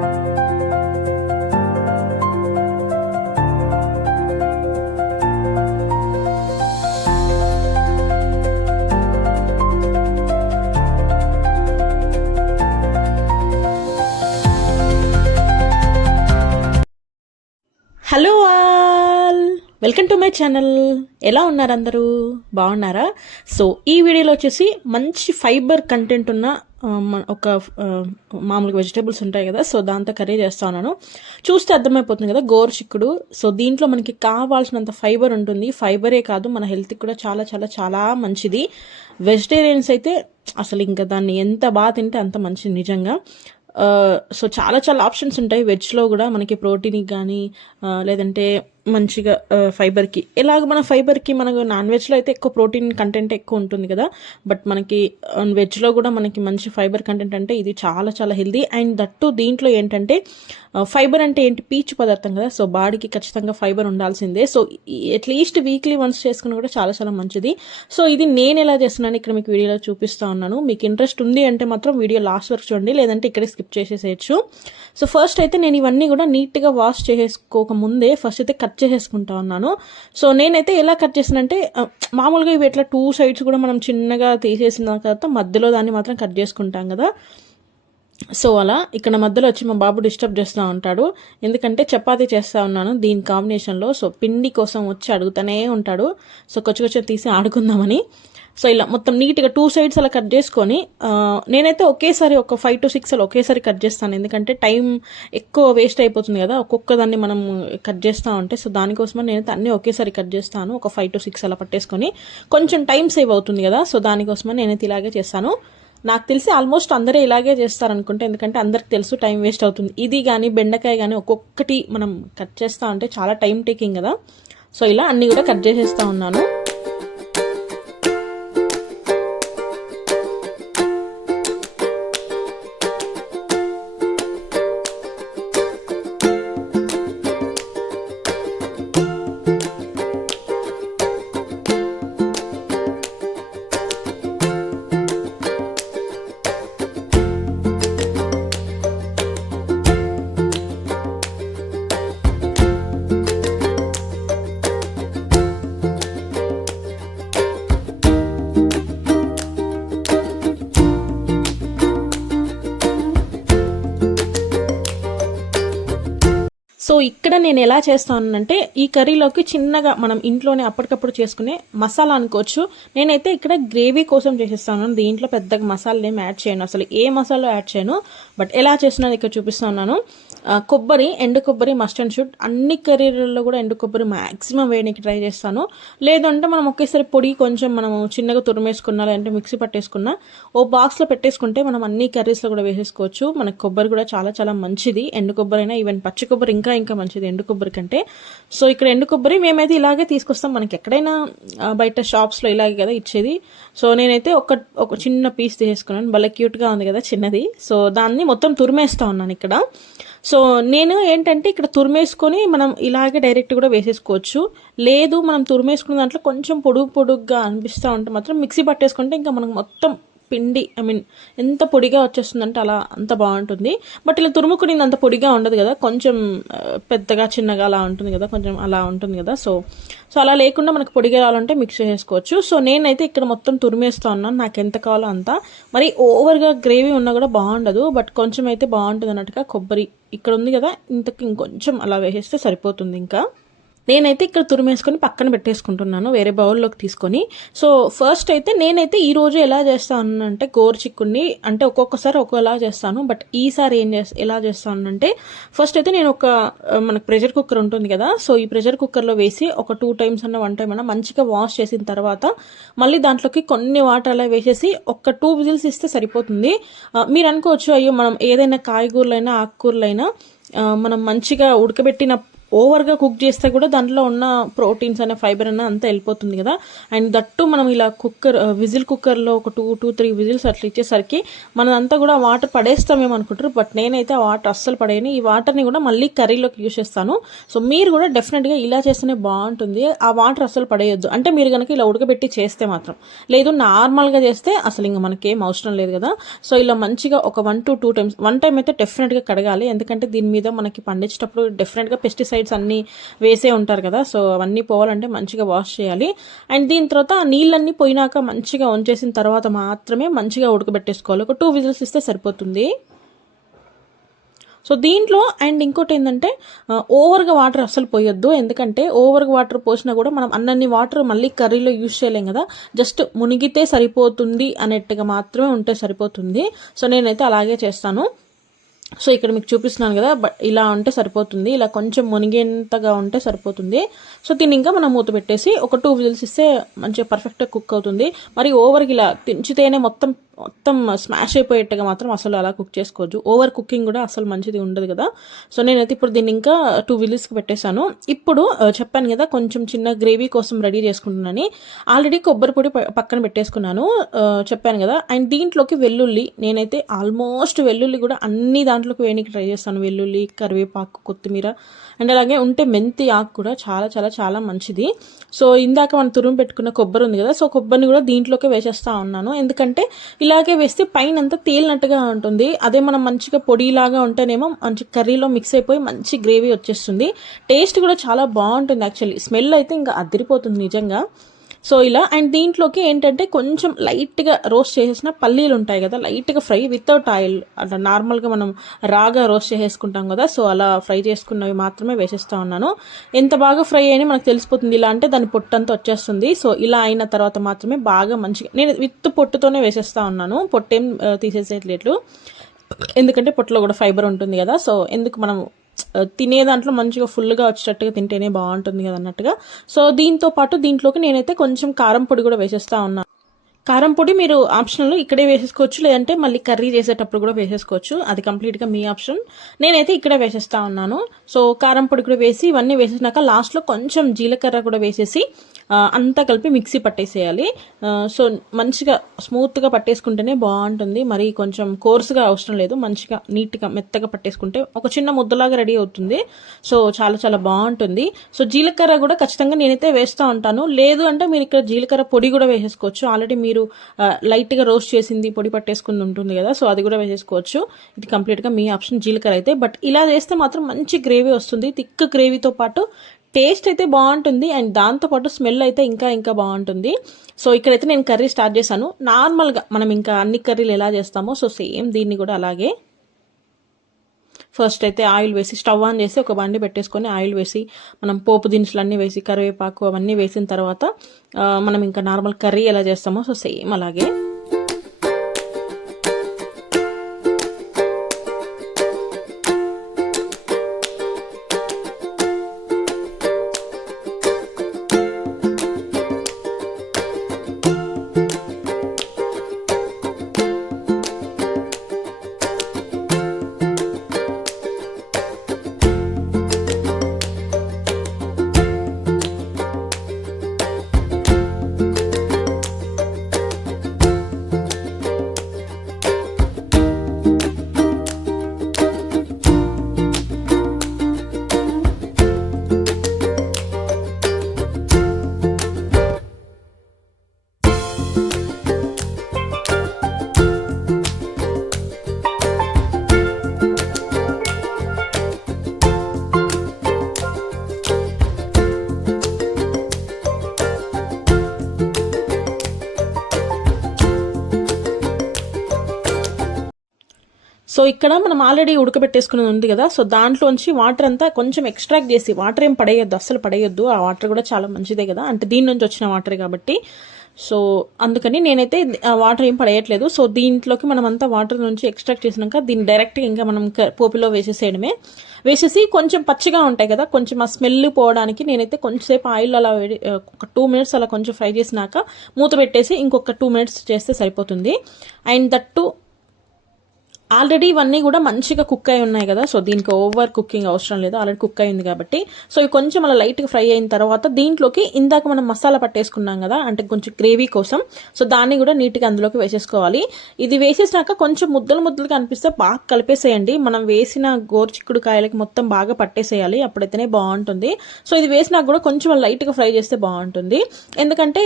Música welcome to my channel. ఎలా ఉన్నారు అందరూ? బాగున్నారా? సో ఈ వీడియోలో వచ్చేసి మంచి ఫైబర్ కంటెంట్ ఉన్న ఒక మామూలుగా వెజిటేబుల్స్ ఉంటాయి కదా సో దాంతో కర్రీ చేస్తా ఉన్నాను. చూస్తే అర్థమైపోతుంది కదా గోరు చిక్కుడు. సో దీంట్లో మనకి కావాల్సినంత ఫైబర్ ఉంటుంది. ఫైబరే కాదు మన హెల్త్కి కూడా చాలా చాలా చాలా మంచిది. వెజిటేరియన్స్ అయితే అసలు ఇంకా దాన్ని ఎంత బాగా తింటే అంత మంచిది నిజంగా. సో చాలా చాలా ఆప్షన్స్ ఉంటాయి. వెజ్లో కూడా మనకి ప్రోటీన్కి కానీ లేదంటే మంచిగా ఫైబర్కి. ఎలాగ మన ఫైబర్కి మనకు నాన్ వెజ్లో అయితే ఎక్కువ ప్రోటీన్ కంటెంట్ ఎక్కువ ఉంటుంది కదా. బట్ మనకి వెజ్లో కూడా మనకి మంచి ఫైబర్ కంటెంట్ అంటే ఇది చాలా చాలా హెల్దీ అండ్ దట్టు దీంట్లో ఏంటంటే ఫైబర్ అంటే ఏంటి? పీచు పదార్థం కదా. సో బాడీకి ఖచ్చితంగా ఫైబర్ ఉండాల్సిందే. సో అట్లీస్ట్ వీక్లీ వన్స్ చేసుకుని కూడా చాలా చాలా మంచిది. సో ఇది నేను ఎలా చేస్తున్నాను ఇక్కడ మీకు వీడియోలో చూపిస్తా ఉన్నాను. మీకు ఇంట్రెస్ట్ ఉంది అంటే మాత్రం వీడియో లాస్ట్ వరకు చూడండి. లేదంటే ఇక్కడే స్కిప్ చేసేసేయచ్చు. సో ఫస్ట్ అయితే నేను ఇవన్నీ కూడా నీట్గా వాష్ చేసుకోక ముందే ఫస్ట్ అయితే కట్ చేసేసుకుంటా ఉన్నాను. సో నేనైతే ఎలా కట్ చేసానంటే మామూలుగా ఇవి ఎట్లా టూ సైడ్స్ కూడా మనం చిన్నగా తీసేసిన తర్వాత మధ్యలో దాన్ని మాత్రం కట్ చేసుకుంటాం కదా. సో అలా ఇక్కడ మధ్యలో వచ్చి మా బాబు డిస్టర్బ్ చేస్తూ ఉంటాడు. ఎందుకంటే చపాతి చేస్తూ ఉన్నాను. దీని కాంబినేషన్లో సో పిండి కోసం వచ్చి అడుగుతూనే ఉంటాడు. సో కొంచెం తీసి ఆడుకుందామని. సో ఇలా మొత్తం నీట్గా టూ సైడ్స్ అలా కట్ చేసుకొని నేనైతే ఒకేసారి ఒక ఫైవ్ టు సిక్స్ అలా ఒకేసారి కట్ చేస్తాను. ఎందుకంటే టైం ఎక్కువ వేస్ట్ అయిపోతుంది కదా. ఒక్కొక్క దాన్ని మనం కట్ చేస్తూ ఉంటే సో దానికోసమే నేనైతే అన్నీ ఒకేసారి కట్ చేస్తాను. ఒక ఫైవ్ టు సిక్స్ అలా పట్టేసుకొని. కొంచెం టైం సేవ్ అవుతుంది కదా. సో దానికోసమే నేనైతే ఇలాగే చేస్తాను. నాకు తెలిసి ఆల్మోస్ట్ అందరూ ఇలాగే చేస్తారనుకుంటే ఎందుకంటే అందరికి తెలుసు టైం వేస్ట్ అవుతుంది. ఇది కానీ బెండకాయ కానీ ఒక్కొక్కటి మనం కట్ చేస్తా ఉంటే చాలా టైం టేకింగ్ కదా. సో ఇలా అన్ని కూడా కట్ చేసేస్తా ఉన్నాను. సో ఇక్కడ నేను ఎలా చేస్తానంటే ఈ కర్రీలోకి చిన్నగా మనం ఇంట్లోనే అప్పటికప్పుడు చేసుకునే మసాలా అనుకోవచ్చు. నేనైతే ఇక్కడ గ్రేవీ కోసం చేసేస్తాను. దీంట్లో పెద్దగా మసాలా యాడ్ చేయను. అసలు ఏ మసాలా యాడ్ చేయను. బట్ ఎలా చేస్తున్నాను ఇక్కడ చూపిస్తా ఉన్నాను కొబ్బరి ఎండు కొబ్బరి మస్ట్ అండ్ షుడ్ అన్ని కర్రీలలో కూడా ఎండు కొబ్బరి మాక్సిమం వేయడానికి ట్రై చేస్తాను. లేదంటే మనం ఒకేసారి పొడి కొంచెం మనం చిన్నగా తురిమేసుకున్నా లేదంటే మిక్సీ పట్టేసుకున్నా ఓ బాక్స్లో పెట్టేసుకుంటే మనం అన్ని కర్రీస్లో కూడా వేసేసుకోవచ్చు. మనకు కొబ్బరి కూడా చాలా చాలా మంచిది. ఎండు కొబ్బరి అయినా ఈవెన్ పచ్చి కొబ్బరి ఇంకా ఇంకా మంచిది. ఎండు కొబ్బరి కంటే. సో ఇక్కడ ఎండు కొబ్బరి మేమైతే ఇలాగే తీసుకొస్తాం. మనకి ఎక్కడైనా బయట షాప్స్లో ఇలాగే కదా ఇచ్చేది. సో నేనైతే ఒక ఒక చిన్న పీస్ తీసుకున్నాను. భలే క్యూట్గా ఉంది కదా చిన్నది. సో దాన్ని మొత్తం తురిమేస్తా ఉన్నాను ఇక్కడ. సో నేను ఏంటంటే ఇక్కడ తురిమేసుకొని మనం ఇలాగే డైరెక్ట్ కూడా వేసేసుకోవచ్చు. లేదు మనం తురిమేసుకున్న దాంట్లో కొంచెం పొడుగు పొడుగ్గా అనిపిస్తూ ఉంటే మాత్రం మిక్సీ పట్టేసుకుంటే ఇంకా మనకు మొత్తం పిండి ఐ మీన్ ఎంత పొడిగా వచ్చేస్తుందంటే అలా అంత బాగుంటుంది. బట్ ఇలా తురుముకునింది అంత పొడిగా ఉండదు కదా. కొంచెం పెద్దగా చిన్నగా అలా ఉంటుంది కదా. కొంచెం అలా ఉంటుంది కదా. సో సో అలా లేకుండా మనకు పొడిగా రావాలంటే మిక్స్ చేసుకోవచ్చు. సో నేనైతే ఇక్కడ మొత్తం తురిమేస్తా ఉన్నాను నాకు ఎంత కావాలో అంత. మరి ఓవర్గా గ్రేవీ ఉన్నా కూడా బాగుండదు. బట్ కొంచెం అయితే బాగుంటుంది అన్నట్టుగా కొబ్బరి ఇక్కడ ఉంది కదా. ఇంతకు ఇంకొంచెం అలా వేసేస్తే సరిపోతుంది ఇంకా. నేనైతే ఇక్కడ తురిమేసుకొని పక్కన పెట్టేసుకుంటున్నాను వేరే బౌల్లోకి తీసుకొని. సో ఫస్ట్ అయితే నేనైతే ఈరోజు ఎలా చేస్తాను అంటే గోరు చిక్కుడిని అంటే ఒక్కొక్కసారి ఒక్కోలా చేస్తాను బట్ ఈసారి ఏం చేస్తా ఎలా చేస్తాను అంటే ఫస్ట్ అయితే నేను ఒక మనకు ప్రెషర్ కుక్కర్ ఉంటుంది కదా సో ఈ ప్రెషర్ కుక్కర్లో వేసి ఒక టూ టైమ్స్ అన్న వన్ టైం అన్న మంచిగా వాష్ చేసిన తర్వాత మళ్ళీ దాంట్లోకి కొన్ని వాటర్ అలా వేసేసి ఒక టూ విజిల్స్ ఇస్తే సరిపోతుంది. మీరు అనుకోవచ్చు అయ్యో మనం ఏదైనా కాయగూరలైనా ఆకుకూరలైనా మనం మంచిగా ఉడకబెట్టిన ఓవర్గా కుక్ చేస్తే కూడా దాంట్లో ఉన్న ప్రోటీన్స్ అనే ఫైబర్ అన్న అంతా వెళ్ళిపోతుంది కదా. అండ్ దట్టు మనం ఇలా కుక్కర్ విజిల్ కుక్కర్లో ఒక టూ టూ త్రీ విజిల్స్ అట్లా ఇచ్చేసరికి మనంతా కూడా వాటర్ పడేస్తామేమో అనుకుంటారు. బట్ నేనైతే ఆ వాటర్ అస్సలు పడేయను. ఈ వాటర్ని కూడా మళ్ళీ కర్రీలోకి యూస్ చేస్తాను. సో మీరు కూడా డెఫినెట్గా ఇలా చేస్తేనే బాగుంటుంది. ఆ వాటర్ అస్సలు పడేయొద్దు. అంటే మీరు కనుక ఇలా ఉడకబెట్టి చేస్తే మాత్రం. లేదు నార్మల్గా చేస్తే అసలు ఇంకా మనకేం అవసరం లేదు కదా. సో ఇలా మంచిగా ఒక one two two times one time అయితే డెఫినెట్గా కడగాలి. ఎందుకంటే దీని మీద మనకి పండించేటప్పుడు డెఫినెట్గా పెస్టిసైడ్స్ అన్నీ వేసే ఉంటారు కదా. సో అవన్నీ పోవాలంటే మంచిగా వాష్ చేయాలి. అండ్ దీని తర్వాత ఆ నీళ్ళన్నీ పోయినాక మంచిగా వంచేసిన తర్వాత మాత్రమే మంచిగా ఉడకబెట్టేసుకోవాలి. ఒక టూ విజిల్స్ ఇస్తే సరిపోతుంది. సో దీంట్లో అండ్ ఇంకోటి ఏంటంటే ఓవర్గా వాటర్ అస్సలు పోయొద్దు. ఎందుకంటే ఓవర్గా వాటర్ పోసినా కూడా మనం అన్నన్ని వాటర్ మళ్ళీ కర్రీలో యూజ్ చేయలేం కదా. జస్ట్ మునిగితే సరిపోతుంది అనేట్టుగా మాత్రమే ఉంటే సరిపోతుంది. సో నేనైతే అలాగే చేస్తాను. సో ఇక్కడ మీకు చూపిస్తున్నాను కదా బట్ ఇలా ఉంటే సరిపోతుంది ఇలా కొంచెం మునిగేంతగా ఉంటే సరిపోతుంది. సో దీన్ని ఇంకా మనం మూత పెట్టేసి ఒక టూ విజిల్స్ ఇస్తే మంచిగా పర్ఫెక్ట్గా కుక్ అవుతుంది. మరి ఓవర్కి ఇలా తించితేనే మొత్తం మొత్తం స్మాష్ అయిపోయేట్టుగా మాత్రం అసలు అలా కుక్ చేసుకోవచ్చు ఓవర్ కుకింగ్ కూడా అసలు మంచిది ఉండదు కదా. సో నేనైతే ఇప్పుడు దీన్ని ఇంకా టూ విజిల్స్కి పెట్టేశాను. ఇప్పుడు చెప్పాను కదా కొంచెం చిన్న గ్రేవీ కోసం రెడీ చేసుకుంటున్నాను ఆల్రెడీ కొబ్బరి పొడి పక్కన పెట్టేసుకున్నాను. చెప్పాను కదా. అండ్ దీంట్లోకి వెల్లుల్లి నేనైతే ఆల్మోస్ట్ వెల్లుల్లి కూడా అన్ని దాంట్లోకి వేయడానికి ట్రై చేస్తాను. వెల్లుల్లి కరివేపాకు కొత్తిమీర. అండ్ అలాగే ఉంటే మెంతి ఆకు కూడా చాలా చాలా చాలా మంచిది. సో ఇందాక మనం తురుము పెట్టుకున్న కొబ్బరి ఉంది కదా. సో కొబ్బరిని కూడా దీంట్లోకి వేసేస్తా ఉన్నాను. ఎందుకంటే ఇలాగే వేస్తే పైన అంతా తేలినట్టుగా ఉంటుంది. అదే మనం మంచిగా పొడిలాగా ఉంటేనేమో మంచి కర్రీలో మిక్స్ అయిపోయి మంచి గ్రేవీ వచ్చేస్తుంది. టేస్ట్ కూడా చాలా బాగుంటుంది యాక్చువల్లీ స్మెల్ అయితే ఇంకా అదిరిపోతుంది నిజంగా. సో ఇలా అండ్ దీంట్లోకి ఏంటంటే కొంచెం లైట్గా రోస్ట్ చేసేసిన పల్లీలు ఉంటాయి కదా లైట్గా ఫ్రై వితౌట్ ఆయిల్ అంటే నార్మల్గా మనం రాగా రోస్ట్ చేసేసుకుంటాం కదా సో అలా ఫ్రై చేసుకున్నవి మాత్రమే వేసేస్తా ఉన్నాను. ఎంత బాగా ఫ్రై అయినా మనకు తెలిసిపోతుంది ఇలా అంటే దాని పొట్టంతా వచ్చేస్తుంది. సో ఇలా అయిన తర్వాత మాత్రమే బాగా మంచిగా నేను విత్ పొట్టుతోనే వేసేస్తా ఉన్నాను పొట్టేం ఆ, తీసేసేట్లేదు ఎందుకంటే పొట్టులో కూడా ఫైబర్ ఉంటుంది కదా సో ఎందుకు మనం తినే దాంట్లో మంచిగా ఫుల్గా వచ్చేటట్టుగా తింటేనే బాగుంటుంది కదా అన్నట్టుగా. సో దీంతో పాటు దీంట్లోకి నేనైతే కొంచెం కారం పొడి కూడా వేసేస్తా ఉన్నాను కారం పొడి మీరు ఆప్షనల్ ఇక్కడే వేసేసుకోవచ్చు లేదంటే మళ్ళీ కర్రీ చేసేటప్పుడు కూడా వేసేసుకోవచ్చు. అది కంప్లీట్గా మీ ఆప్షన్ నేనైతే ఇక్కడే వేసేస్తా ఉన్నాను. సో కారం పొడి కూడా వేసి ఇవన్నీ వేసేసినాక లాస్ట్లో కొంచెం జీలకర్ర కూడా వేసేసి అంతా కలిపి మిక్సీ పట్టేసేయాలి. సో మంచిగా స్మూత్గా పట్టేసుకుంటేనే బాగుంటుంది. మరి కొంచెం కోర్సుగా అవసరం లేదు. మంచిగా నీట్గా మెత్తగా పట్టేసుకుంటే ఒక చిన్న ముద్దలాగా రెడీ అవుతుంది. సో చాలా చాలా బాగుంటుంది. సో జీలకర్ర కూడా ఖచ్చితంగా నేనైతే వేస్తూ ఉంటాను. లేదు అంటే మీరు ఇక్కడ జీలకర్ర పొడి కూడా వేసేసుకోవచ్చు. ఆల్రెడీ మీరు లైట్గా రోస్ట్ చేసింది పొడి పట్టేసుకుంది ఉంటుంది కదా సో అది కూడా వేసేసుకోవచ్చు. ఇది కంప్లీట్గా మీ ఆప్షన్ జీలకర్ర అయితే. బట్ ఇలా చేస్తే మాత్రం మంచి గ్రేవీ వస్తుంది. థిక్ గ్రేవీతో పాటు టేస్ట్ అయితే బాగుంటుంది అండ్ దాంతోపాటు స్మెల్ అయితే ఇంకా ఇంకా బాగుంటుంది. సో ఇక్కడైతే నేను కర్రీ స్టార్ట్ చేశాను. నార్మల్గా మనం ఇంకా అన్ని కర్రీలు ఎలా చేస్తామో సో సేమ్ దీన్ని కూడా అలాగే. ఫస్ట్ అయితే ఆయిల్ వేసి స్టవ్ ఆన్ చేసి ఒక బండి పెట్టేసుకొని ఆయిల్ వేసి మనం పోపు దినుసులు అన్నీ వేసి కరివేపాకు అవన్నీ వేసిన తర్వాత మనం ఇంకా నార్మల్ కర్రీ ఎలా చేస్తామో సో సేమ్ అలాగే. సో ఇక్కడ మనం ఆల్రెడీ ఉడకబెట్టేసుకునేది ఉంది కదా సో దాంట్లోంచి వాటర్ అంతా కొంచెం ఎక్స్ట్రాక్ట్ చేసి వాటర్ ఏం పడేయొద్దు అస్సలు పడేయొద్దు ఆ వాటర్ కూడా చాలా మంచిదే కదా అంటే దీని నుంచి వచ్చిన వాటర్ కాబట్టి. సో అందుకని నేనైతే ఆ వాటర్ ఏం పడేయట్లేదు. సో దీంట్లోకి మనం అంతా వాటర్ నుంచి ఎక్స్ట్రాక్ట్ చేసినాక దీన్ని డైరెక్ట్గా ఇంకా మనం పోపులో వేసేసేయడమే. వేసేసి కొంచెం పచ్చిగా ఉంటాయి కదా కొంచెం ఆ స్మెల్ పోవడానికి నేనైతే కొంచెంసేపు ఆయిల్ అలా ఒక టూ మినిట్స్ అలా కొంచెం ఫ్రై చేసినాక మూత పెట్టేసి ఇంకొక టూ మినిట్స్ చేస్తే సరిపోతుంది. అండ్ దట్టు ఆల్రెడీ ఇవన్నీ కూడా మంచిగా కుక్ అయి ఉన్నాయి కదా. సో దీనికి ఓవర్ కుకింగ్ అవసరం లేదు. ఆల్రెడీ కుక్ అయింది కాబట్టి. సో ఇవి కొంచెం అలా లైట్గా ఫ్రై అయిన తర్వాత దీంట్లోకి ఇందాక మనం మసాలా పట్టేసుకున్నాం కదా అంటే కొంచెం గ్రేవీ కోసం. సో దాన్ని కూడా నీట్గా అందులోకి వేసేసుకోవాలి. ఇది వేసేసినాక కొంచెం ముద్దలు ముద్దలు కనిపిస్తే బాగా కలిపేసేయండి. మనం వేసిన గోరుచిక్కుడు కాయలకి మొత్తం బాగా పట్టేసేయాలి. అప్పుడైతేనే బాగుంటుంది. సో ఇది వేసినాక కూడా కొంచెం లైట్గా ఫ్రై చేస్తే బాగుంటుంది. ఎందుకంటే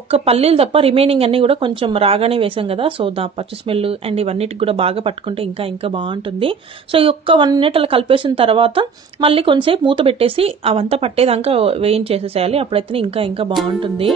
ఒక్క పల్లీలు తప్ప రిమైనింగ్ అన్నీ కూడా కొంచెం రాగానే వేసాం కదా. సో దా పచ్చి స్మెల్ అండ్ ఇవన్నిటికి కూడా బాగా పట్టుకుంటే ఇంకా ఇంకా బాగుంటుంది. సో ఈ ఒక్క వన్ మినిట్ అలా కలిపేసిన తర్వాత మళ్ళీ కొంచెంసేపు మూత పెట్టేసి అవంతా పట్టేదాకా వేయించేసేసేయాలి. అప్పుడైతే ఇంకా ఇంకా బాగుంటుంది.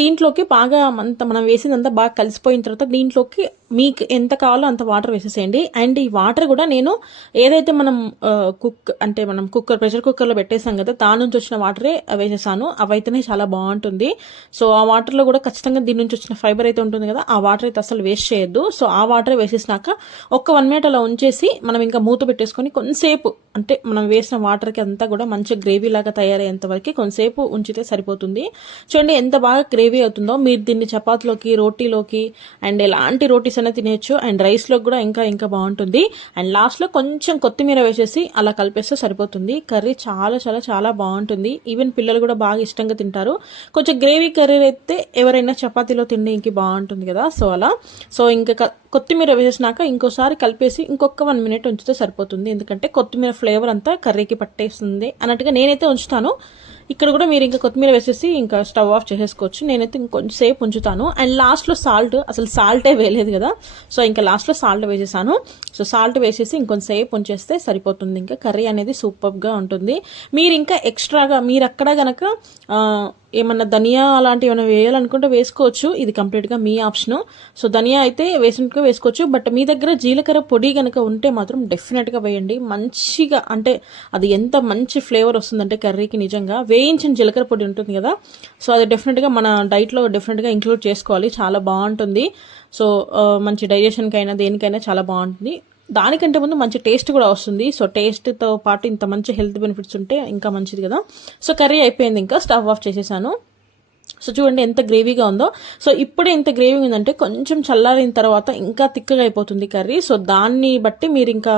దీంట్లోకి బాగా అంత మనం వేసిందంతా బాగా కలిసిపోయిన తర్వాత దీంట్లోకి మీకు ఎంత కావాలో అంత వాటర్ వేసేసేయండి. అండ్ ఈ వాటర్ కూడా నేను ఏదైతే మనం కుక్ అంటే మనం కుక్కర్ ప్రెషర్ కుక్కర్లో పెట్టేసాం కదా దాని నుంచి వచ్చిన వాటరే వేసేసాను. అవైతేనే చాలా బాగుంటుంది. సో ఆ వాటర్లో కూడా ఖచ్చితంగా దీని నుంచి వచ్చిన ఫైబర్ అయితే ఉంటుంది కదా ఆ వాటర్ అయితే అసలు వేస్ట్ చేయొద్దు. సో ఆ వాటర్ వేసేసినాక ఒక వన్ మినిట్ అలా ఉంచేసి మనం ఇంకా మూత పెట్టేసుకొని కొంతసేపు అంటే మనం వేసిన వాటర్కి అంతా కూడా మంచి గ్రేవీ లాగా తయారయ్యేంత వరకు కొంతసేపు ఉంచితే సరిపోతుంది. చూడండి ఎంత బాగా గ్రేవీ అవుతుందో. మీరు దీన్ని చపాతీలోకి రోటీలోకి అండ్ ఎలాంటి రోటీస్ అయినా తినేయచ్చు. అండ్ రైస్లో కూడా ఇంకా ఇంకా బాగుంటుంది. అండ్ లాస్ట్లో కొంచెం కొత్తిమీర వేసేసి అలా కలిపేస్తే సరిపోతుంది. కర్రీ చాలా చాలా చాలా బాగుంటుంది. ఈవెన్ పిల్లలు కూడా బాగా ఇష్టంగా తింటారు. కొంచెం గ్రేవీ కర్రీ అయితే ఎవరైనా చపాతీలో తిండి ఇంక బాగుంటుంది కదా. సో అలా. సో ఇంకా కొత్తిమీర వేసేసినాక ఇంకోసారి కలిపేసి ఇంకొక వన్ మినిట్ ఉంచితే సరిపోతుంది. ఎందుకంటే కొత్తిమీర ఫ్లేవర్ అంతా కర్రీకి పట్టేస్తుంది అన్నట్టుగా నేనైతే ఉంచుతాను. ఇక్కడ కూడా మీరు ఇంకా కొత్తిమీర వేసేసి ఇంకా స్టవ్ ఆఫ్ చేసేసుకోవచ్చు. నేనైతే ఇంకొంచెం సేపు ఉంచుతాను. అండ్ లాస్ట్లో సాల్ట్ అసలు సాల్టే వేయలేదు కదా. సో ఇంకా లాస్ట్లో సాల్ట్ వేసేసాను. సో సాల్ట్ వేసేసి ఇంకొంచెం సేపు ఉంచేస్తే సరిపోతుంది. ఇంకా కర్రీ అనేది సూపర్గా ఉంటుంది. మీరు ఇంకా ఎక్స్ట్రాగా మీరు అక్కడ కనుక ఏమన్నా ధనియా అలాంటివి ఏమైనా వేయాలనుకుంటే వేసుకోవచ్చు. ఇది కంప్లీట్గా మీ ఆప్షను. సో ధనియా అయితే వేసినట్టుగా వేసుకోవచ్చు. బట్ మీ దగ్గర జీలకర్ర పొడి కనుక ఉంటే మాత్రం డెఫినెట్గా వేయండి. మంచిగా అంటే అది ఎంత మంచి ఫ్లేవర్ వస్తుందంటే కర్రీకి నిజంగా వేయించిన జీలకర్ర పొడి ఉంటుంది కదా. సో అది డెఫినెట్గా మన డైట్లో డెఫినెట్గా ఇంక్లూడ్ చేసుకోవాలి. చాలా బాగుంటుంది. సో మంచి డైజెషన్కి అయినా దేనికైనా చాలా బాగుంటుంది. దానికంటే ముందు మంచి టేస్ట్ కూడా వస్తుంది. సో టేస్ట్తో పాటు ఇంత మంచి హెల్త్ బెనిఫిట్స్ ఉంటే ఇంకా మంచిది కదా. సో కర్రీ అయిపోయింది ఇంకా. స్టవ్ ఆఫ్ చేసేసాను. సో చూడండి ఎంత గ్రేవీగా ఉందో. సో ఇప్పుడే ఇంత గ్రేవీ ఉందంటే కొంచెం చల్లారిన తర్వాత ఇంకా తిక్కగా అయిపోతుంది కర్రీ. సో దాన్ని బట్టి మీరు ఇంకా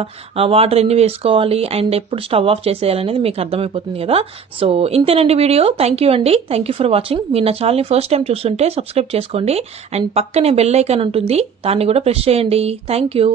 వాటర్ ఎన్ని వేసుకోవాలి అండ్ ఎప్పుడు స్టవ్ ఆఫ్ చేసేయాలనేది మీకు అర్థమైపోతుంది కదా. సో ఇంతేనండి వీడియో. థ్యాంక్ యూ అండి. Thank you for watching. మీరు నా ఛానల్ని ఫస్ట్ టైం చూస్తుంటే సబ్స్క్రైబ్ చేసుకోండి. అండ్ పక్కనే బెల్ ఐకాన్ ఉంటుంది. దాన్ని కూడా ప్రెస్ చేయండి. Thank you.